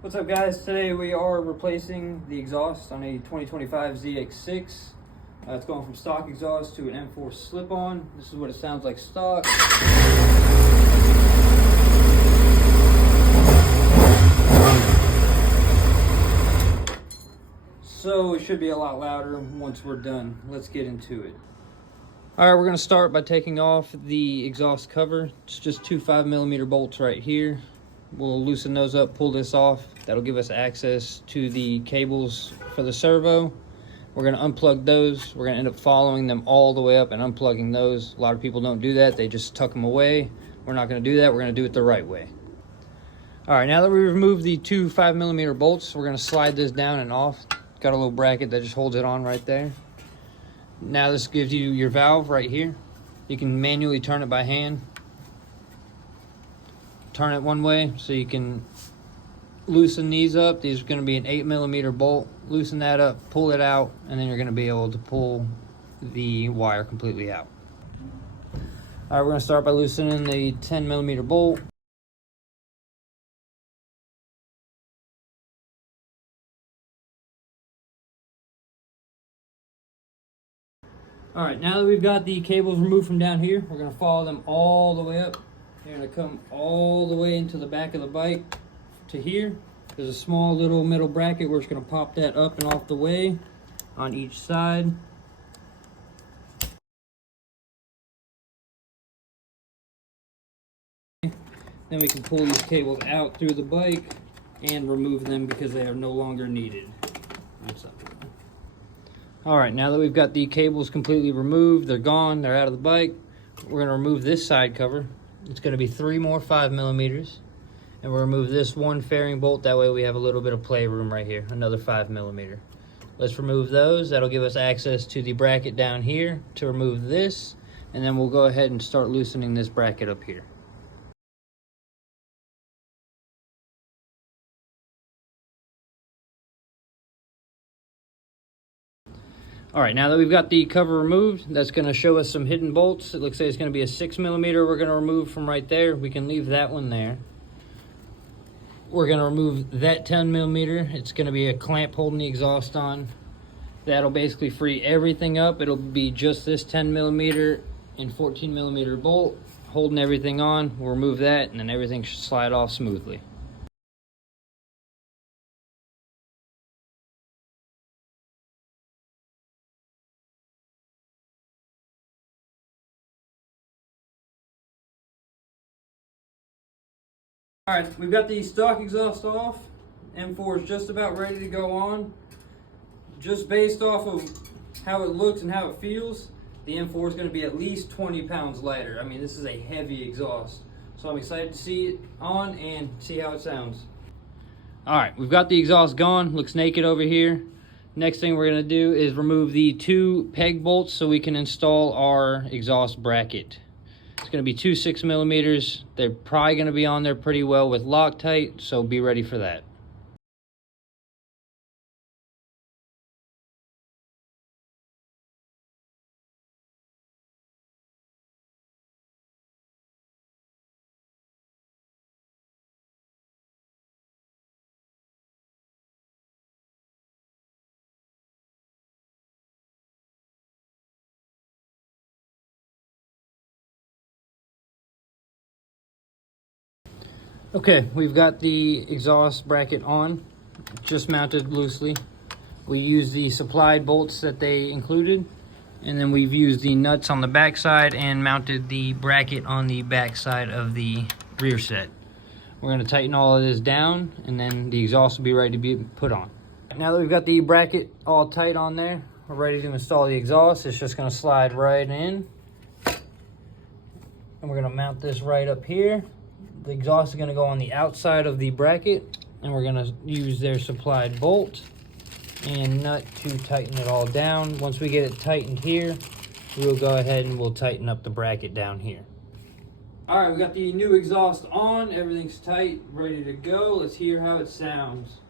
What's up, guys? Today we are replacing the exhaust on a 2025 ZX6. It's going from stock exhaust to an M4 slip-on. This is what it sounds like stock. So it should be a lot louder once we're done. Let's get into it. All right, we're gonna start by taking off the exhaust cover. It's just two 5mm bolts right here. We'll loosen those up, pull this off. That'll give us access to the cables for the servo. We're gonna unplug those. We're gonna end up following them all the way up and unplugging those. A lot of people don't do that. They just tuck them away. We're not gonna do that. We're gonna do it the right way. All right, now that we removed the two 5mm bolts, we're gonna slide this down and off. Got a little bracket that just holds it on right there. Now this gives you your valve right here. You can manually turn it by hand. Turn it one way so you can loosen these up. These are going to be an 8mm bolt. Loosen that up, pull it out, and then you're going to be able to pull the wire completely out. All right, we're going to start by loosening the 10mm bolt. All right, now that we've got the cables removed from down here, we're going to follow them all the way up. They're going to come all the way into the back of the bike to here. There's a small little metal bracket where it's going to pop that up and off the way on each side. Then we can pull these cables out through the bike and remove them because they are no longer needed. All right, now that we've got the cables completely removed, they're gone, they're out of the bike, we're going to remove this side cover. It's going to be 3 more 5mm, and we'll remove this one fairing bolt. That way we have a little bit of playroom right here, another 5mm. Let's remove those. That'll give us access to the bracket down here to remove this, and then we'll go ahead and start loosening this bracket up here. All right, now that we've got the cover removed, that's going to show us some hidden bolts. It looks like it's going to be a 6mm we're going to remove from right there. We can leave that one there. We're going to remove that 10mm. It's going to be a clamp holding the exhaust on. That'll basically free everything up. It'll be just this 10mm and 14mm bolt holding everything on. We'll remove that, and then everything should slide off smoothly. All right, we've got the stock exhaust off. M4 is just about ready to go on. Just based off of how it looks and how it feels, the M4 is going to be at least 20 pounds lighter. I mean, this is a heavy exhaust. So I'm excited to see it on and see how it sounds. All right, we've got the exhaust gone. Looks naked over here. Next thing we're going to do is remove the 2 peg bolts so we can install our exhaust bracket. It's going to be 2 6mm. They're probably going to be on there pretty well with Loctite, so be ready for that. Okay, we've got the exhaust bracket on, just mounted loosely. We used the supplied bolts that they included, and then we've used the nuts on the back side and mounted the bracket on the back side of the rear set. We're going to tighten all of this down, and then the exhaust will be ready to be put on. Now that we've got the bracket all tight on there, we're ready to install the exhaust. It's just going to slide right in, and we're going to mount this right up here. The exhaust is going to go on the outside of the bracket, and we're going to use their supplied bolt and nut to tighten it all down. Once we get it tightened here, we'll go ahead and we'll tighten up the bracket down here. All right, we got the new exhaust on. Everything's tight, ready to go. Let's hear how it sounds.